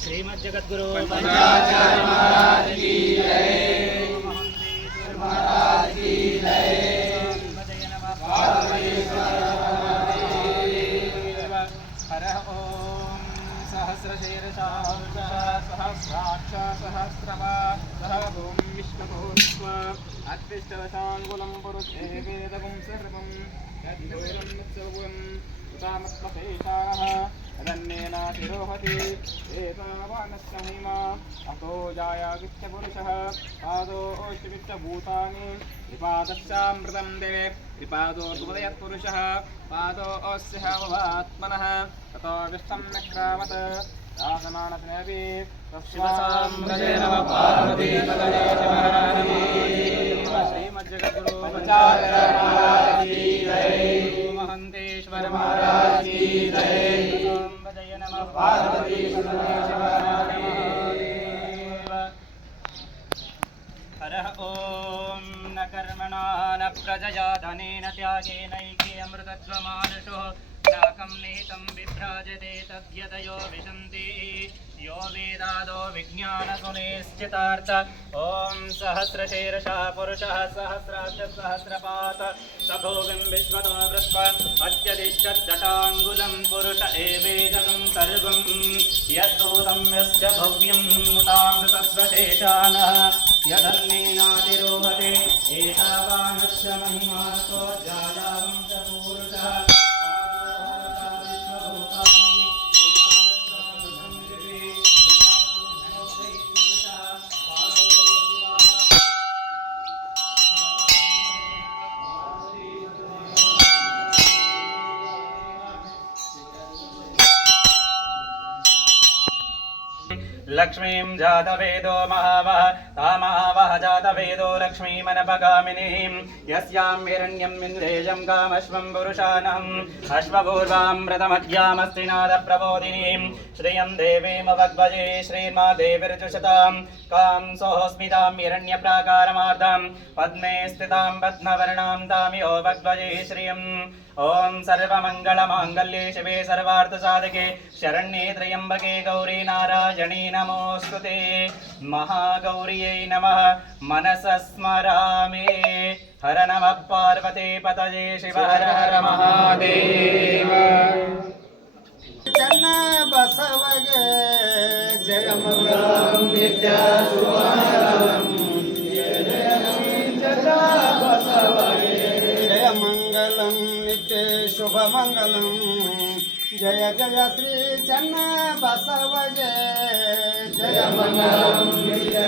श्रीमद् जगद्गुरु पंचाचार्य महाराज की जय, महाराज की जय। हरः ओम सहस्रशीर्षा सहस्राक्ष सहस्रवा सह भूम विश्वभूस्व अत्तिष्ठदशाङ्गुलं पुरुषे वेदगुं सर्वं यद्दूरं सर्वं उदामत्मशेषाः रन्नेनातिरोहति एतावानस्य महिमा अतो जायागित्यपुरुषः पादोऽष्टवित्तभूतानि त्रिपादस्यामृतं देवे त्रिपादोर्गुदयत्पुरुषः पादोऽस्य भवात्मनः ततो विष्टम्यक्रामत् दासमानस्नेऽपि तस्माम्रजे नमः पार्वतीपतये श्रीमज्जगद्गुरु पंचाचार्य महाराज की जय, महन्तेश्वर महाराज की जय, जय नमः पार्वतीपतये हरः ओम न कर्मणा न प्रजया धनेन त्यागेनैके अमृतत्वमानशो नाकं नीतं विभ्राजते तद्यतयो विशन्ति यो वेदादो विज्ञानगुणेश्चितार्थ ॐ सहस्रशीर्षा पुरुषः सहस्राक्ष सहस्रपात सभोगं विश्वतो वृत्वा अत्यधिष्ठदशाङ्गुलं पुरुष एवेदकं सर्वं यद्भूतं यस्य भव्यं मुतामृतस्वशेषानः यदन्नेनातिरोहते एतावानस्य महिमानतो जायावं च पुरुषः लक्ष्मीं जातवेदो महावः तामहावः जातवेदो लक्ष्मीमनपगामिनीं यस्यां हिरण्यं इन्द्रेयं कामश्वं पुरुषाणम् अश्वपूर्वामृतमध्यामस्ति नादप्रबोधिनीं श्रियं देवीमवग्भजे श्रीर्मादेवीर्जुषतां कां सोऽस्मितां हिरण्यप्राकारमार्धां पद्मे स्थितां पद्मवर्णां तामियो वग्भजे श्रियम् ओम सर्वमंगलमांगल्ये शिवे सर्वार्थसाधके शरण्ये त्र्यंबके गौरी नारायणी नमोस्तुते महागौर्यै नमः मनसा स्मरामि हर नमः पार्वती पतये शिव हर हर महादेव चन्न बसवगे जय मंगलम नित्य शुभमंगलम जय बसवगे जय मंगलम नित्य शुभमंगलम जय जय श्री चन्न बसवगे जय मंगलम नित्य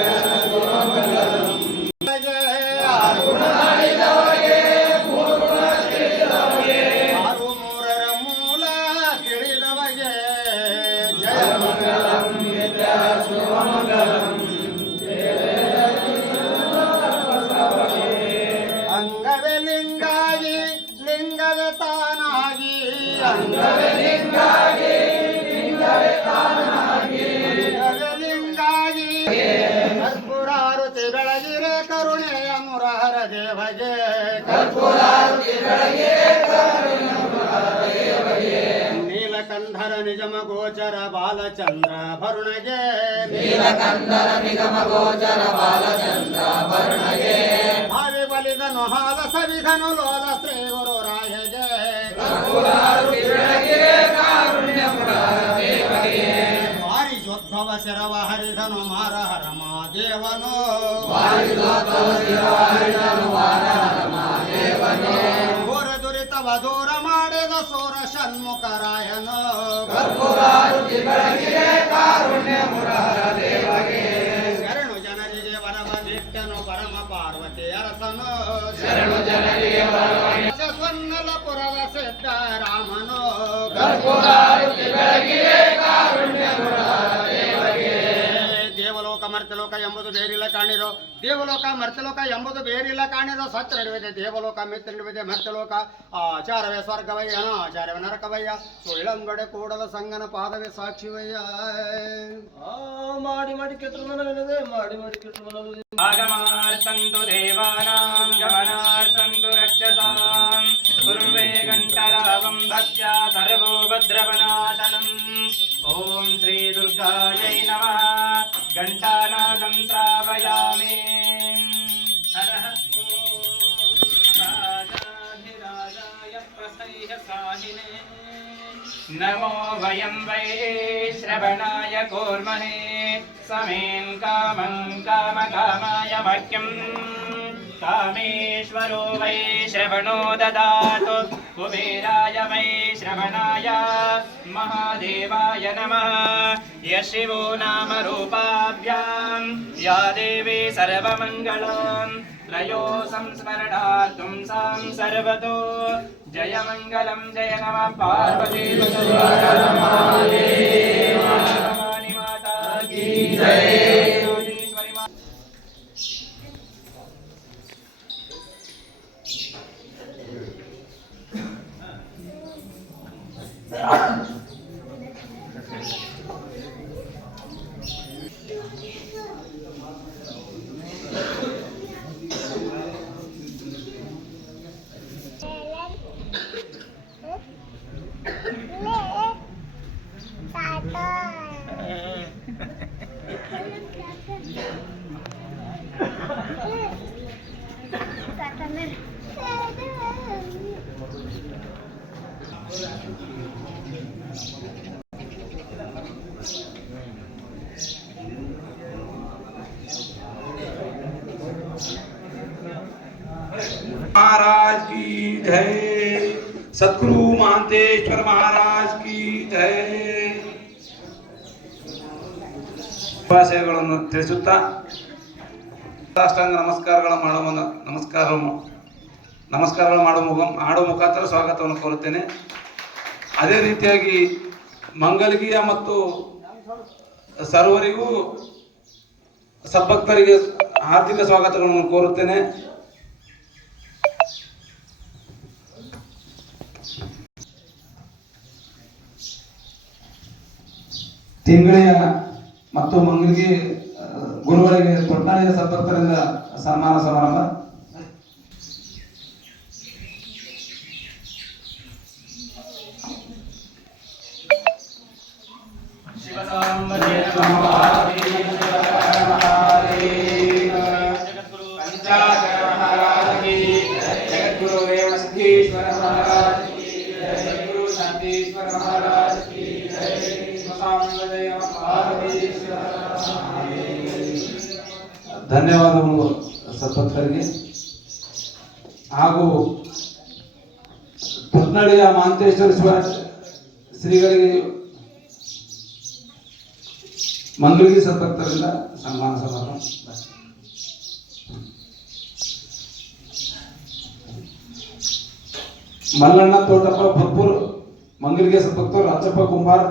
शुभमंगलम जय आरुणाइदवगे पूर्ण ತಿಳಿದವಗೆ ಆರು ಮೂರರ ಮೂಲ ತಿಳಿದವಗೆ ಜಯ ಮಂಗಲಂ ನಿತ್ಯ ಶುಭಮಂಗಲಂ ಅಂಗವೇ ಲಿಂಗಾಗಿ ಲಿಂಗವೇ ತಾನಾಗಿ ಅಂಗವೇ ಲಿಂಗಾಗಿ ಲಿಂಗವೇ ತಾನಾಗಿ ಅಂಗವೇ ಲಿಂಗಾಗಿ ಕರ್ಪೂರಾರುತಿ ಬೆಳಗಿರೆ ಕರುಣೆಯ ಮುರಹರ ದೇವಗೆ ಕರ್ಪೂರಾರುತಿ ಬೆಳಗಿರೆ ಕರುಣೆಯ ಮುರಹರ ದೇವಗೆ ನೀಲಕಂಠರ ನಿಜಮ ಗೋಚರ ಬಾಲಚಂದ್ರ ಭರುಣಗೆ ನೀಲಕಂಠರ ನಿಗಮ ಗೋಚರ ಬಾಲಚಂದ್ರ ಭರುಣಗೆ ಭಾವಿ ಬಲಿದನು ಹಾಲ ಸವಿಧನು ಲೋಲ ಶ್ರೀ ಗುರು ರಾಯಗೆ ಕರ್ಪೂರಾರುತಿ ಬೆಳಗಿರೆ ಕಾರುಣ್ಯ ಮುರಹರ ದೇವಗೆ ವಾರಿಜೋದ್ಭವ ಶಿರವ ಹರಿಧನು ಮಾರಹರ ಮಾದೇವನು ವಾರಿಜೋದ್ಭವ ಶಿರವ ಹರಿಧನು ಮಾರಹರ ಮಾದೇವನು ಘೋರ ದುರಿತವ ದೂರ ಮಾಡಿದ ಸೋರ ಷಣ್ಮುಖರಾಯನು ಕರ್ಪೂರಾರುತಿ ಬೆಳಗಿರೆ ಕಾರುಣ್ಯ ಮುರಹರ ದೇವಗೆ ಶರಣು ಜನರಿಗೆ ವರವ ನಿತ್ಯನು ಪರಮ ಪಾರ್ವತಿ ಅರಸನು ಶರಣು ಜನರಿಗೆ ವರವ ಸ್ವನ್ನಲಪುರದ ಸಿದ್ದರಾಮನು ಕರ್ಪೂರಾರುತಿ ಬೆಳಗಿರೆ ಕಾರುಣ್ಯ ಮುರಹರ ದೇವಗೆ ದೇವಲೋಕ ಮರ್ತ್ಯಲೋಕ ಎಂಬುದು ಬೇರಿಲ್ಲ ಕಾಣಿರೋ ದೇವಲೋಕ ಮರ್ತ್ಯಲೋಕ ಎಂಬುದು ಬೇರಿಲ್ಲ ಕಾಣಿದ ಸತ್ಯ ನಡುವಿದೆ ದೇವಲೋಕ ಮಿತ್ರ ನಡುವಿದೆ ಮರ್ತ್ಯಲೋಕ ಆಚಾರವೇ ಸ್ವರ್ಗವಯ್ಯ ಅನಾಚಾರವೇ ನರಕವಯ್ಯ ಸುಳ್ಳಂಗಡೆ ಕೂಡದ ಸಂಗನ ಪಾದವೇ ಸಾಕ್ಷಿವಯ್ಯ ಮಾಡಿ ಮಾಡಿ ಕೆಟ್ಟರು ಮನವಿಲ್ಲದೆ ಮಾಡಿ ಮಾಡಿ ಕೆಟ್ಟರು ಮನವಿಲ್ಲದೆ ಆಗಮಾರ್ಥಂತು ದೇವಾನಾಂ ಗಮನಾರ್ಥಂತು ರಕ್ಷಸಾಂ ಕುರ್ವೇ ಗಂಟರಾವಂ ಭಕ್ತ್ಯ ಸರ್ವೋ ಭದ್ರವನಾಶನಂ ಓಂ ಶ್ರೀ ದುರ್ಗಾಯೈ ನಮಃ ಘಂಟಾನಾದಂ ಶ್ರಾವಯಾಮಿ ಹರಃ ರಾಜಾಧಿರಾಜಾಯ ಪ್ರಸಹ್ಯಸಾಹಿನೇ ನಮೋ ವಯಂ ವೈ ಶ್ರವಣಾಯ ಕೂರ್ಮಹೇ ಸಮೇನ್ ಕಾಮಂ ಕಾಮಕಾಮಾಯ ವಾಕ್ಯಂ ಕಾಮೇಶ್ವರೋ ವೈ ಶ್ರವಣೋ ದದಾತು ಕುಬೇರಾಯ ವೈ ಶ್ರವಣಾಯ ಮಹಾದೇವಾಯ ನಮಃ ಯಶಿವೋ ನಾಮ ರೂಪಾಭ್ಯಾಂ ಯಾ ದೇವಿ ಸರ್ವಮಂಗಳಂ ತ್ರಯೋ ಸಂಸ್ಮರಣಾರ್ಥಂ ಸಾಂ ಸರ್ವತೋ ಜಯ ಮಂಗಲಂ ಜಯ ನಮಃ ಪಾರ್ವತಿ ಮಾತಾ ಕೀ ಜಯ ರಾಜೇಶ್ವರಿ ಮಾತಾ महाराज की जय सद्गुरु महांतेश्वर महाराज की जय ಭಾಷೆಗಳನ್ನು ತಿಳಿಸುತ್ತಾ ಸಾಷ್ಟಾಂಗ ನಮಸ್ಕಾರಗಳು ಮಾಡುವ ಮುಖಾಂತರ ಸ್ವಾಗತವನ್ನು ಕೋರುತ್ತೇನೆ. ಅದೇ ರೀತಿಯಾಗಿ ಮಂಗಲಗಿಯ ಮತ್ತು ಸರ್ವರಿಗೂ ಸದ್ಭಕ್ತರಿಗೆ ಆರ್ಥಿಕ ಸ್ವಾಗತಗಳನ್ನು ಕೋರುತ್ತೇನೆ. ತಿಂಗಳಿಯ ಮತ್ತು ಮಂಗಲಿಗೆ ಗುರುಗಳಿಗೆ ತೊಟ್ಟಾಳಿಯ ಸದ್ಭಕ್ತರಿಂದ ಸನ್ಮಾನ ಸಮಾರಂಭ. ಜಗದ್ಗುರು ರೇವಣ ಸಿದ್ದೇಶ್ವರ ಮಹಾರಾಜ ಕಿ ಜಯ, ಜಗದ್ಗುರು ಶಾಂತೇಶ್ವರ ಮಹಾರಾಜ ಕಿ ಜಯ, ಧನ್ಯವಾದಗಳು ಸದ್ಭಕ್ತರಿಗೆ ಹಾಗೂ ತೊಟ್ನಳ್ಳಿಯ ಮಹಾಂತೇಶ್ವರ ಶ್ರೀಗಳಿಗೆ ಮಂಗಲಿಗೆ ಸದ್ಭಕ್ತರಿಂದ ಸನ್ಮಾನ ಸಮಾರಂಭ. ಮಲ್ಲಣ್ಣ ತೋಟಪ್ಪ ಭಕ್ತರು ಮಂಗಲಿಗೆ ಸದ್ಭಕ್ತರು, ರಾಜಪ್ಪ ಕುಂಬಾರ್